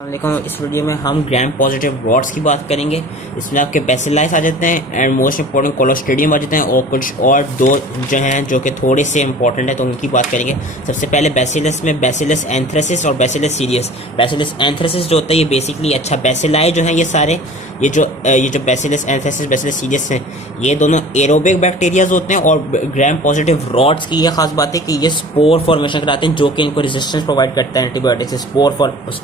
वालेकुम। इस वीडियो में हम ग्राम पॉजिटिव रॉड्स की बात करेंगे। इसमें आपके बेसिलाइस आ जाते हैं एंड मोस्ट इंपॉर्टेंट कोलोस्ट्रिडियम आ जाते हैं और कुछ और दो जो हैं जो कि थोड़े से इंपॉर्टेंट है तो उनकी बात करेंगे। सबसे पहले बेसिलस में बेसिलस एंथ्रेसिस और बेसिलस सीरियस। बेसिलस एंथ्रेसिस जो होता है ये बेसिकली अच्छा बेसिलाई जो हैं ये सारे ये जो बेसिलस एंथ्रेसिस बेसिलस सीरियस हैं ये दोनों एरोबिक बैक्टीरियाज होते हैं। और ग्राम पॉजिटिव रॉड्स की ये खास बात है कि ये स्पोर फॉर्मेशन कराते हैं जो कि इनको रेजिस्टेंस प्रोवाइड करता है एंटीबायोटिक से स्पोर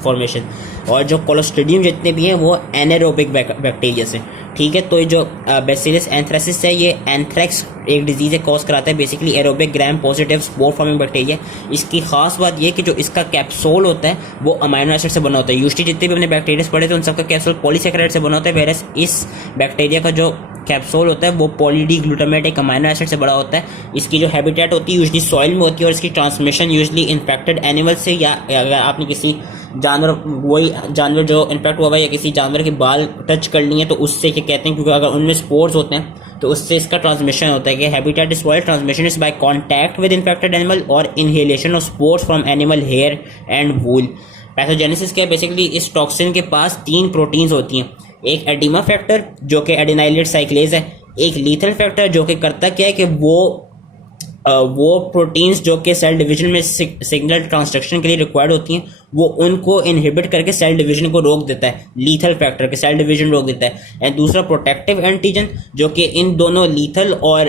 फॉर्मेशन। और जो कोलोस्ट्रिडियम जितने भी हैं वो एनारोबिक बैक्टीरिया से, ठीक है। तो ये जो बेसिलस एंथ्रेसिस है ये एंथ्रेक्स एक डिजीज है कॉज कराता है, basically aerobic gram positive spore forming bacteria. इसकी खास बात ये कि जो इसका कैप्सूल होता है वो अमाइनो एसिड से बना होता है। यूजुअली जितने भी हमने बैक्टीरिया पढ़े थे उन सबका कैप्सूल पॉलीसैकेराइड से बना होता है, वेरस इस बैक्टीरिया का जो कैप्सूल होता है वो पॉली डी ग्लूटामेट एक अमाइनो एसिड से बड़ा होता है। इसकी जो हैबिटेट होती है यूजुअली सॉइल में होती है और इसकी ट्रांसमिशन यूजुअली इन्फेक्टेड एनिमल से, या अगर आपने किसी जानवर वही जानवर जो इन्फेक्ट हुआ है या किसी जानवर के बाल टच कर लिए तो उससे क्या कहते हैं, क्योंकि अगर उनमें स्पोर्स होते हैं तो उससे इसका ट्रांसमिशन होता है कि habitat is soil transmission is by contact with infected animal और inhalation of spores from animal hair and wool. Pathogenesis क्या है, बेसिकली इस टॉक्सिन के पास 3 प्रोटीन्स होती हैं। एक एडिमा फैक्टर जो कि एडेनाइलेट साइक्लेज है, एक लीथल फैक्टर जो कि करता क्या है कि वो प्रोटीन्स जो कि सेल डिवीजन में सिग्नल ट्रांसडक्शन के लिए रिक्वायर्ड होती हैं वो उनको इनहिबिट करके सेल डिवीजन को रोक देता है। लीथल फैक्टर के सेल डिवीजन रोक देता है। एंड दूसरा प्रोटेक्टिव एंटीजन जो कि इन दोनों लीथल और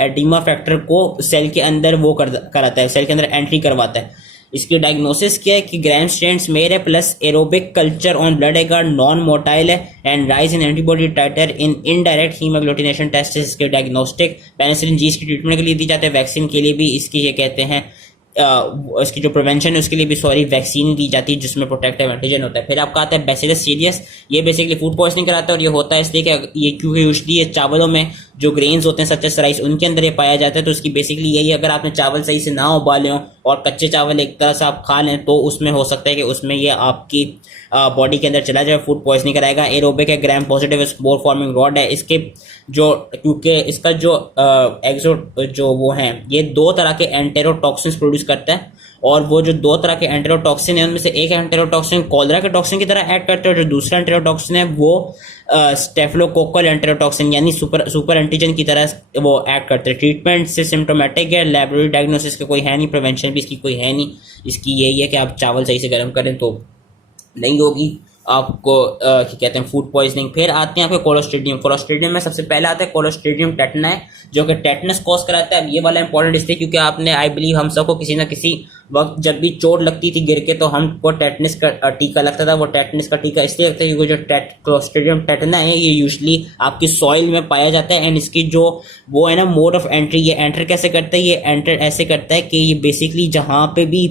एडिमा फैक्टर को सेल के अंदर वो कराता है, सेल के अंदर एंट्री करवाता है। इसकी डायग्नोसिस क्या है कि ग्राम स्ट्रेंट्स मेयर है plus aerobic culture on blood agar non motile है and rise in antibody titre in indirect haemagglutination test. इसके डायग्नोस्टिक पेनिसिलिन जी इसकी ट्रीटमेंट के लिए दी जाती है। वैक्सीन के लिए भी इसकी ये कहते हैं इसकी जो प्रिवेंशन है उसके लिए भी वैक्सीन दी जाती है जिसमें प्रोटेक्टिव एंटीजन होता है। फिर आपका आता है बेसिलस सीरियस। ये बेसिकली फूड पॉइजनिंग कराता है और ये होता है इसलिए कि ये क्योंकि यूजुअली ये चावलों में जो ग्रेन्स होते हैं सच एज राइस उनके अंदर ये पाया जाता है। तो इसकी बेसिकली यही, अगर आपने चावल सही से ना उबाले हो और कच्चे चावल एक तरह से आप खा लें तो उसमें हो सकता है कि उसमें ये आपकी बॉडी के अंदर चला जाए, फूड पॉइजनिंग कराएगा। एरोबिक है gram positive spore forming rod है। इसके जो क्योंकि इसका जो एक्सो जो वो हैं ये 2 तरह के एंटेरोटॉक्सिन्स प्रोड्यूस करता है और वो जो 2 तरह के एंटेरोटॉक्सिन है उनमें से एक एंटेरोटॉक्सिन कॉलरा के टॉक्सिन की तरह एक्ट करता है और जो दूसरा एंटेरोटॉक्सिन है वो स्टेफिलोकोकल एंटेरोटॉक्सिन यानी सुपर एंटीजन की तरह वो एक्ट करते हैं। ट्रीटमेंट से सिम्टोमेटिक है, लेबोरेटरी डायग्नोसिस का कोई है नहीं, प्रिवेंशन भी इसकी कोई है नहीं। इसकी यही है कि आप चावल सही से गर्म करें तो नहीं होगी आपको क्या कहते हैं फूड पॉइजनिंग। फिर आते हैं आपके कोलोस्ट्रिडियम। कोलोस्ट्रिडियम में सबसे पहले आता है कोलोस्ट्रिडियम टेटनाई जो कि टेटनस कॉज कराता है। अब ये वाला इंपॉर्टेंट इसलिए क्योंकि आपने आई बिलीव हम सबको किसी ना किसी वक्त जब भी चोट लगती थी गिर के तो हमको टेटनस का टीका लगता था। वो टेटनस का टीका इसलिए लगता है क्योंकि जो क्लोस्ट्रिडियम टेटना है ये यूजुअली आपकी सॉइल में पाया जाता है एंड इसकी जो वो है ना मोड ऑफ एंट्री, ये एंटर कैसे करता है, ये एंटर ऐसे करता है कि ये बेसिकली जहाँ पे भी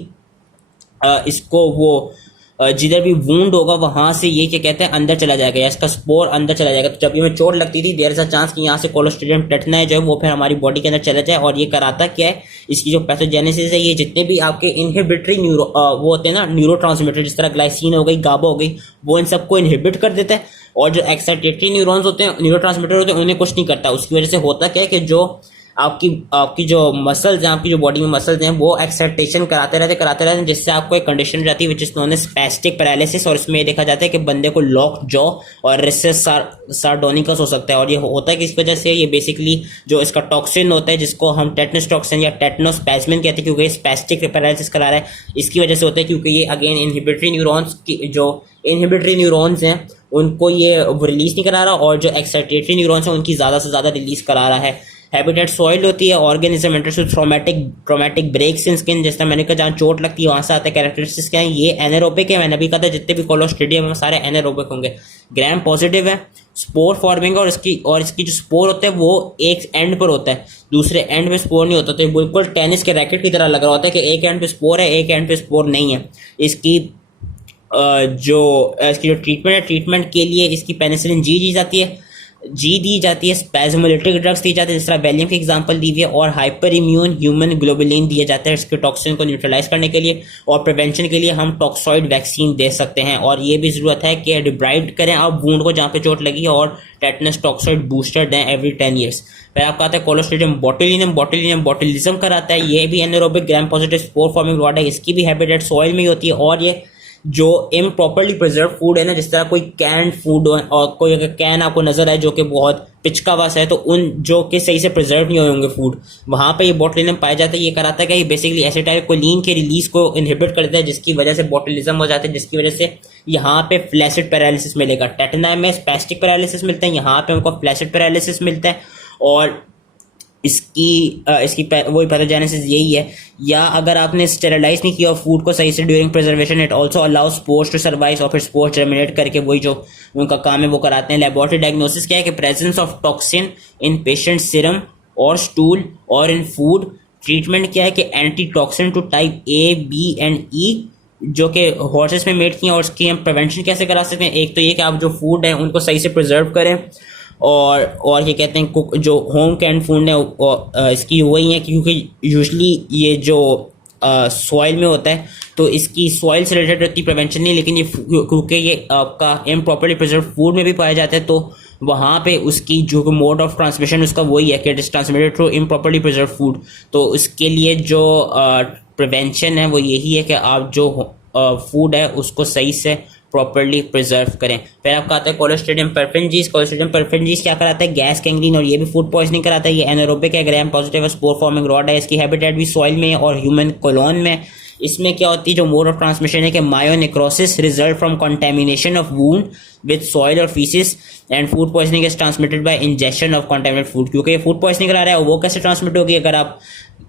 इसको वो जिधर भी वूंड होगा वहां से ये क्या कहते हैं अंदर चला जाएगा या इसका स्पोर अंदर चला जाएगा। तो जब ये में चोट लगती थी देयर इज अ चांस कि यहाँ से कोलोस्ट्रिडियम टेटनाई जो है वो फिर हमारी बॉडी के अंदर चला जाए। और ये कराता क्या है, इसकी जो पैथोजेनेसिस है ये जितने भी आपके इनहिबिटरी वो होते हैं ना न्यूरोट्रांसमीटर, जिस तरह ग्लाइसिन हो गई, गाबा हो गई, वो इन सबको इनहिबिट कर देता है। और जो एक्साइटेटरी न्यूरॉन्स होते हैं, न्यूरोट्रांसमीटर होते हैं, उन्हें कुछ नहीं करता। उसकी वजह से होता क्या है कि जो आपकी जो मसल्स हैं, आपकी जो बॉडी में मसल्स हैं वो एक्साइटेशन कराते रहते हैं जिससे आपको एक कंडीशन रहती है which is known as spastic paralysis. और इसमें देखा जाता है कि बंदे को लॉक जॉ और रेसेस सार्डोनिकस हो सकता है। और ये होता है कि इस वजह से ये बेसिकली जो इसका टॉक्सिन होता है जिसको हम टेटनस टॉक्सिन या टेटनोस्पैज्मिन कहते हैं क्योंकि ये स्पैस्टिक पैरालिसिस करा रहा है, इसकी वजह से होता है क्योंकि ये अगेन इनहिबिटरी न्यूरॉन्स की जो इनहिबिटरी न्यूरॉन्स हैं उनको ये रिलीज नहीं करा रहा और जो एक्साइटेटरी न्यूरॉन्स हैं उनकी ज़्यादा से ज़्यादा रिलीज करा रहा है। हैबिटेट सॉइल होती है। Organism enters with traumatic breaks in skin, जैसा मैंने कहा जहाँ चोट लगती है वहां से आता है। कैरेक्टरिस्टिक्स क्या है, ये एनारोबिक है। मैंने अभी कहा था जितने भी कोलोस्ट्रिडियम है सारे एनारोबिक होंगे। ग्राम पॉजिटिव है, स्पोर फॉर्मिंग और इसकी जो स्पोर होता है वो एक एंड पर होता है, दूसरे एंड पे स्पोर नहीं होता। तो बिल्कुल टेनिस के रैकेट की तरह लग रहा होता है कि एक एंड पे स्पोर है एक एंड पे स्पोर नहीं है। इसकी जो ट्रीटमेंट है, ट्रीटमेंट के लिए इसकी पेनिसिलिन जी दी जाती है, स्पैज्मोलिटिक ड्रग्स दी जाती है जिस तरह वैलियम की एग्जांपल दी हुई है, और हाइपर इम्यून ह्यूमन ग्लोबुलिन दिया जाता है इसके टॉक्सिन को न्यूट्रलाइज करने के लिए। और प्रिवेंशन के लिए हम टॉक्सॉइड वैक्सीन दे सकते हैं। और ये भी जरूरत है कि डिब्राइव्ड करें आप वूंड को जहाँ पे चोट लगी है और टेटनस टॉक्सॉइड बूस्टर दें एवरी 10 ईयर्स। फिर आपका आता है कोलोस्ट्रिडियम बोटुलिनम, बॉटुलिज्म कराता है। ये भी anaerobic gram positive spore forming rod है। इसकी भी हैबिटेट सॉइल में ही होती है और ये जो इम्प्रॉपरली प्रिजर्व फूड है ना, जिस तरह कोई कैन फूड और कोई अगर कैन आपको नजर आए जो कि बहुत पिचका वास है, तो उन जो कि सही से प्रिजर्व नहीं हुए होंगे फूड, वहां पे ये बोटुलिज्म पाया जाता है। ये कराता है कि ये बेसिकली एसिटाइलकोलिन के रिलीज को इनहिबिट करता है, जिसकी वजह से बोटुलिज्म हो जाता है, जिसकी वजह से यहाँ पे फ्लैसिड पैरालिसिस मिलेगा। टेटना में स्पैस्टिक पैरालिसिस मिलता है, यहाँ पे उनको फ्लैसिड पैरालिसिस मिलता है। और इसकी वही पैथोजेनेसिस यही है। या अगर आपने स्टेरिलाइज नहीं किया फूड को सही से during preservation, it also allows spores to survive, और फिर स्पोर्स जर्मिनेट करके वही जो उनका काम है वो कराते हैं। लेबोरेटरी डायग्नोसिस क्या है कि presence of toxin in patient serum और स्टूल और इन फूड। ट्रीटमेंट क्या है कि anti toxin to type A, B and E जो कि हॉर्सेस में मेड किए हैं, और उसकी हम प्रिवेंशन कैसे करा सकते हैं। एक तो ये कि आप जो फूड है उनको सही से प्रिजर्व करें, और ये कहते हैं कुक जो होम कैंड फूड है इसकी वही है, क्योंकि यूजली ये जो सॉइल में होता है तो इसकी सॉइल से रिलेटेड इतनी प्रिवेंशन नहीं, लेकिन ये क्योंकि ये आपका इम्प्रॉपरली प्रिजर्व फूड में भी पाया जाता है, तो वहाँ पे उसकी जो मोड ऑफ ट्रांसमिशन उसका वही है कि it is transmitted through improperly preserve food. तो उसके लिए जो प्रिवेंशन है वो यही है कि आप जो फूड है उसको सही से प्रॉपर्ली प्रिजर्व करें। फिर आपका आता है कोलोस्ट्रिडियम परफेंजीज। कोलोस्ट्रिडियम परफेंजीज क्या कराता है? गैस गैंग्रीन, और ये भी फूड पॉइजनिंग कराता है। ये एनारोबिक है, gram positive spore forming rod है। इसकी हैबिटेट भी सॉइल में और ह्यूमन कोलोन में। इसमें क्या होती है, जो मोड ऑफ ट्रांसमिशन है कि myonecrosis result from contamination of wound with soil और faeces, and food poisoning is transmitted by injection of contaminated food. क्योंकि ये फूड पॉइजनिंग करा रहा है, वो कैसे ट्रांसमिट होगी? अगर आप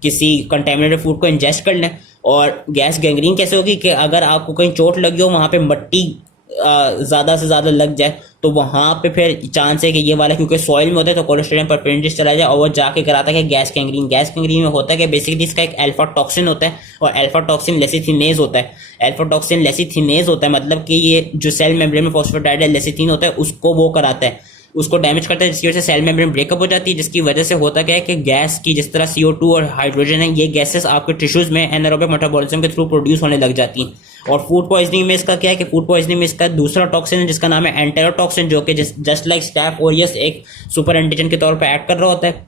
किसी कंटेमिनेटेड फूड को इंजेस्ट कर लें। और गैस गैंग्रीन कैसे होगी कि अगर आपको कहीं चोट लगी हो, वहां पे मट्टी ज़्यादा से ज़्यादा लग जाए, तो वहाँ पे फिर चांस है कि ये वाला, क्योंकि सॉइल में होता है तो कोलोस्ट्रिडियम परफेंजीज चला जाए और वो जाके कराता है कि गैस गैंग्रीन। गैस गैंग्रीन में होता है कि बेसिकली इसका एक अल्फा टॉक्सिन होता है, और अल्फा टॉक्सिन लेसिथिनेज होता है। अल्फा टॉक्सिन लेसिथिनेज होता है, मतलब कि ये जो सेल मेम्ब्रेन में फॉस्फेटाइड लेसिथिन होता है उसको वो कराता है, उसको डैमेज करता है, जिसकी वजह से सेल मेम्ब्रेन ब्रेकअप हो जाती है। जिसकी वजह से होता क्या है कि गैस की, जिस तरह CO2 और हाइड्रोजन है, ये गैसेस आपके टिश्यूज में एनारोबिक मेटाबॉलिज्म के थ्रू प्रोड्यूस होने लग जाती हैं। और फूड पॉइजनिंग में इसका क्या है कि फूड पॉइजनिंग में इसका दूसरा टॉक्सिन है जिसका नाम है एंटेरोटॉक्सिन, जो कि जस्ट लाइक स्टैफ ओरियस एक सुपर एंटीजन के तौर पर एक्ट कर रहा होता है।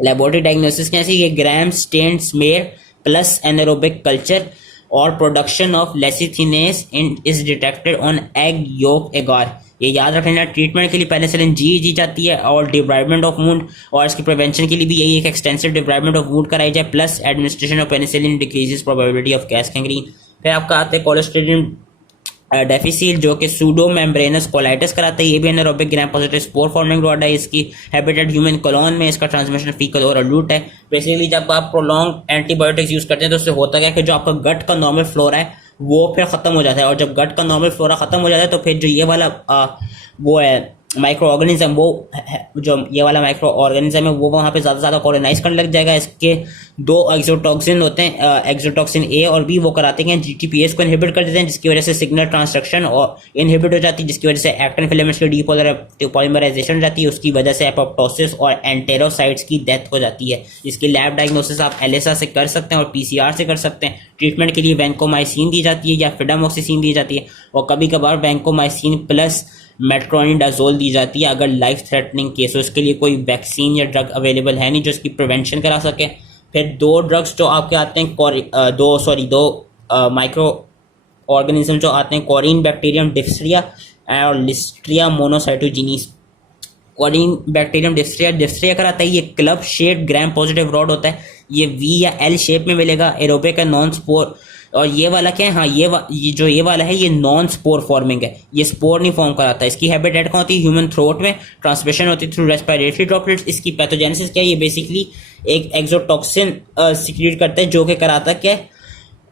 लेबोरेटरी डायग्नोसिस कैसी? ये Gram stain smear plus anaerobic culture और production of lecithinase is detected on egg yolk agar. ये याद रख लेना। ट्रीटमेंट के लिए पेनिसिलिन जी जाती है, और डिब्राइडमेंट ऑफ वुंड, और इसकी प्रिवेंशन के लिए भी यही एक एक्सटेंसिव डिब्राइडमेंट ऑफ वुंड कराई जाए, plus administration of penicillin decreases probability of gas gangrene. फिर आपका आता है कोलोस्ट्रिडियम डेफिसिल, जो कि सूडो मेम्ब्रेनस कोलाइटिस कराता है। ये भी anaerobic gram positive spore forming rod है। इसकी हैबिटेट ह्यूमन कोलोन में। इसका ट्रांसमिशन फीकल और रूट है। बेसिकली जब आप प्रोलॉन्ग एंटीबायोटिक्स यूज करते हैं तो उससे होता क्या है कि जो आपका गट का नॉर्मल फ्लोरा है वो फिर खत्म हो जाता है, और जब गट का नॉर्मल फ्लोरा खत्म हो जाता है तो फिर जो ये वाला वो है माइक्रो ऑर्गेनिज्म, वो जो ये वाला माइक्रो ऑर्गेनिज्म है वो वहाँ पे ज़्यादा से ज़्यादा कॉलोनाइज करने लग जाएगा। इसके दो एक्सोटॉक्सिन होते हैं, एक्सोटॉक्सिन ए और बी, वो कराते हैं GTPase को इनहिबिट कर देते हैं, जिसकी वजह से सिग्नल ट्रांसडक्शन और इनहिबिट हो जाती है, जिसकी वजह से एक्टिन फिलामेंट्स की पॉलीमराइजेशन हो जाती है। उसकी वजह से एपोप्टोसिस और एंटेरोसाइट्स की डेथ हो जाती है। इसकी लैब डायग्नोसिस आप एलिसा से कर सकते हैं और PCR से कर सकते हैं। ट्रीटमेंट के लिए वैंकोमाइसिन दी जाती है या फिडामोक्सिसिन दी जाती है, और कभी कभार वैंकोमाइसिन प्लस मेट्रोनिडाजोल दी जाती है अगर लाइफ थ्रेटनिंग केस हो। इसके लिए कोई वैक्सीन या ड्रग अवेलेबल है नहीं जो इसकी प्रिवेंशन करा सके। फिर दो ड्रग्स जो आपके आते हैं, दो माइक्रो ऑर्गेनिज्म जो आते हैं, कोरिन बैक्टीरियम डिफ्थीरिया और लिस्ट्रिया मोनोसाइटोजिनीस। कोरिन बैक्टीरियम डिफ्थीरिया कराता है। ये club shape gram positive rod होता है। ये V या L शेप में मिलेगा। एरोबिक है, नॉन स्पोर। और ये वाला क्या है? हाँ, ये वाला है, ये नॉन स्पोर फॉर्मिंग है, ये स्पोर नहीं फॉर्म कराता है। इसकी हैबिटेट कहाँ होती है? ह्यूमन थ्रोट में। ट्रांसमिशन होती है थ्रू रेस्पिरेटरी ड्रॉपलेट्स। इसकी पैथोजेनेसिस क्या है? ये बेसिकली एक एक्सोटॉक्सिन सिक्रीट करता है जो कि कराता क्या है?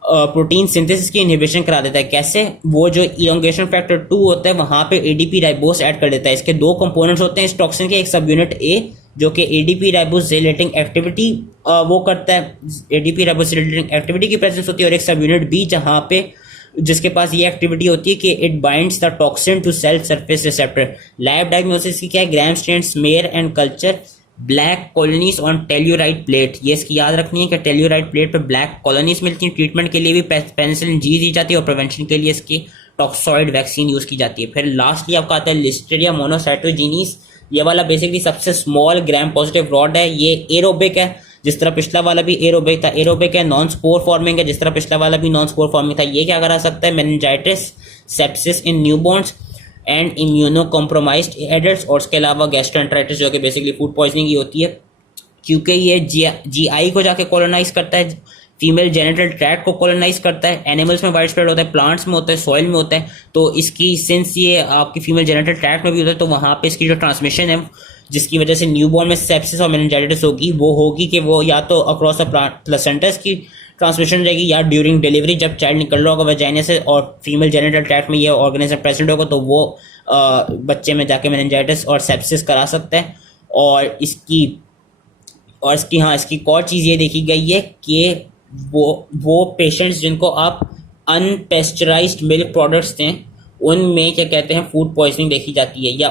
प्रोटीन सिंथेसिस की इनहिबिशन करा देता है। कैसे? वो जो इलोंगेशन फैक्टर 2 होता है वहां पे ADP राइबोस ऐड कर देता है। इसके दो कंपोनेंट्स होते हैं इस टॉक्सिन के, एक सब यूनिट A जो कि ADP राइबोसिलेटिंग एक्टिविटी वो करता है, ADP राइबोसिलेटिंग एक्टिविटी की प्रेजेंस होती है, और एक सब यूनिट B जहां पे जिसके पास ये एक्टिविटी होती है कि it binds the toxin to cell surface receptor. Lab diagnosis की क्या है? Gram stain smear and culture black colonies on tellurite plate. ये इसकी याद रखनी है कि टेल्यूराइड प्लेट पे ब्लैक कॉलोनीज मिलती हैं। ट्रीटमेंट के लिए भी पेनिसिलिन जी दी जाती है, और प्रिवेंशन के लिए इसकी टॉक्सॉइड वैक्सीन यूज की जाती है। फिर लास्टली आपका आता है लिस्टेरिया मोनोसाइटोजिनीस। ये वाला बेसिकली सबसे स्मॉल ग्राम पॉजिटिव रॉड है। ये एरोबिक है, जिस तरह पिछला वाला भी एरोबिक था, एरोबिक है नॉन स्पोर फॉर्मिंग है, जिस तरह पिछला वाला भी नॉन स्पोर फॉर्मिंग था। ये क्या करा सकता है, meningitis, sepsis in newborn's and immuno compromised adults, और उसके अलावा गैस्ट्रोएंटेराइटिस जो कि बेसिकली फूड पॉइजनिंग ही होती है, क्योंकि ये जीआई को जाके कॉलोनाइज करता है, फीमेल जेनिटल ट्रैक्ट को कॉलोनाइज करता है। एनिमल्स में वाइड स्प्रेड होता है, प्लांट्स में होता है, सॉइल में होता है। तो इसकी सिंस ये आपकी फीमेल जेनिटल ट्रैक्ट में भी होता है, तो वहाँ पे इसकी जो ट्रांसमिशन है जिसकी वजह से न्यूबॉर्न में सेप्सिस और मेनिंजाइटिस होगी, वो होगी कि वो या तो अक्रॉस द प्लेसेंटा की ट्रांसमिशन रहेगी, या ड्यूरिंग डिलीवरी जब चाइल्ड निकल रहा होगा वजाइना से और फीमेल जेनिटल ट्रैक्ट में ये ऑर्गेनिज्म प्रेजेंट होगा, तो वो बच्चे में जाके मेनिंजाइटिस और सेप्सिस करा सकता है। और इसकी इसकी एक और चीज़ ये देखी गई है कि वो पेशेंट्स जिनको आप अनपेस्चराइज्ड मिल्क प्रोडक्ट्स दें, उनमें क्या कहते हैं फूड पॉइजनिंग देखी जाती है, या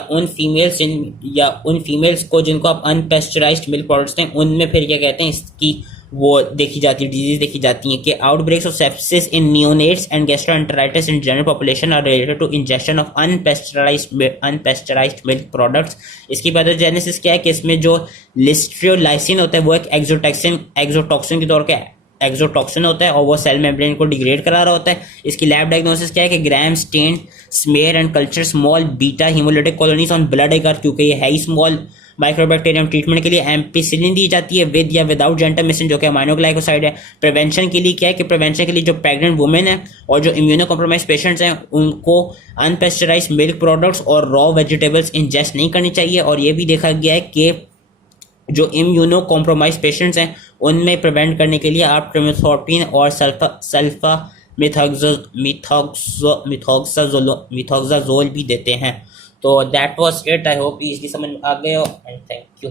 उन फीमेल्स को जिनको आप अनपेस्चराइज्ड मिल्क प्रोडक्ट्स दें, उनमें फिर क्या कहते हैं इसकी वो देखी जाती है, डिजीज देखी जाती है कि outbreaks of sepsis in neonates and gastroenteritis in general population are related to injection of unpasteurised milk products. इसकी पैथोजेनेसिस क्या है कि इसमें जो लिस्ट्रियोलाइसिन होता है वो एक एक्सोटॉक्सिन के तौर पे एक्सोटॉक्सिन होता है, और वो सेल मेम्ब्रेन को डिग्रेड करा रहा होता है। इसकी लैब डायग्नोसिस क्या है कि Gram stain smear and culture small beta haemolytic colonies on blood agar, क्योंकि ये है ही स्मॉल माइक्रोबैक्टीरियम। ट्रीटमेंट के लिए एम्पिसिलिन दी जाती है विद या विदाउट जेंटामिसिन जो कि अमाइनोग्लाइकोसाइड है। प्रिवेंशन के लिए क्या है कि प्रिवेंशन के लिए जो प्रेग्नेंट वुमेन है और जो इम्यूनो कॉम्प्रोमाइज पेशेंट्स हैं उनको अनपेस्चराइज्ड मिल्क प्रोडक्ट्स और रॉ वेजिटेबल्स इंजेस्ट नहीं करनी चाहिए। और ये भी देखा गया है कि जो इम्यूनो कॉम्प्रोमाइज पेशेंट्स हैं उनमें प्रिवेंट करने के लिए आप ट्रिमेथोर्पिन और सल्फा मिथॉक्साजोल भी देते हैं। तो that was it. I hope इसकी समझ आ गए हो एंड थैंक यू।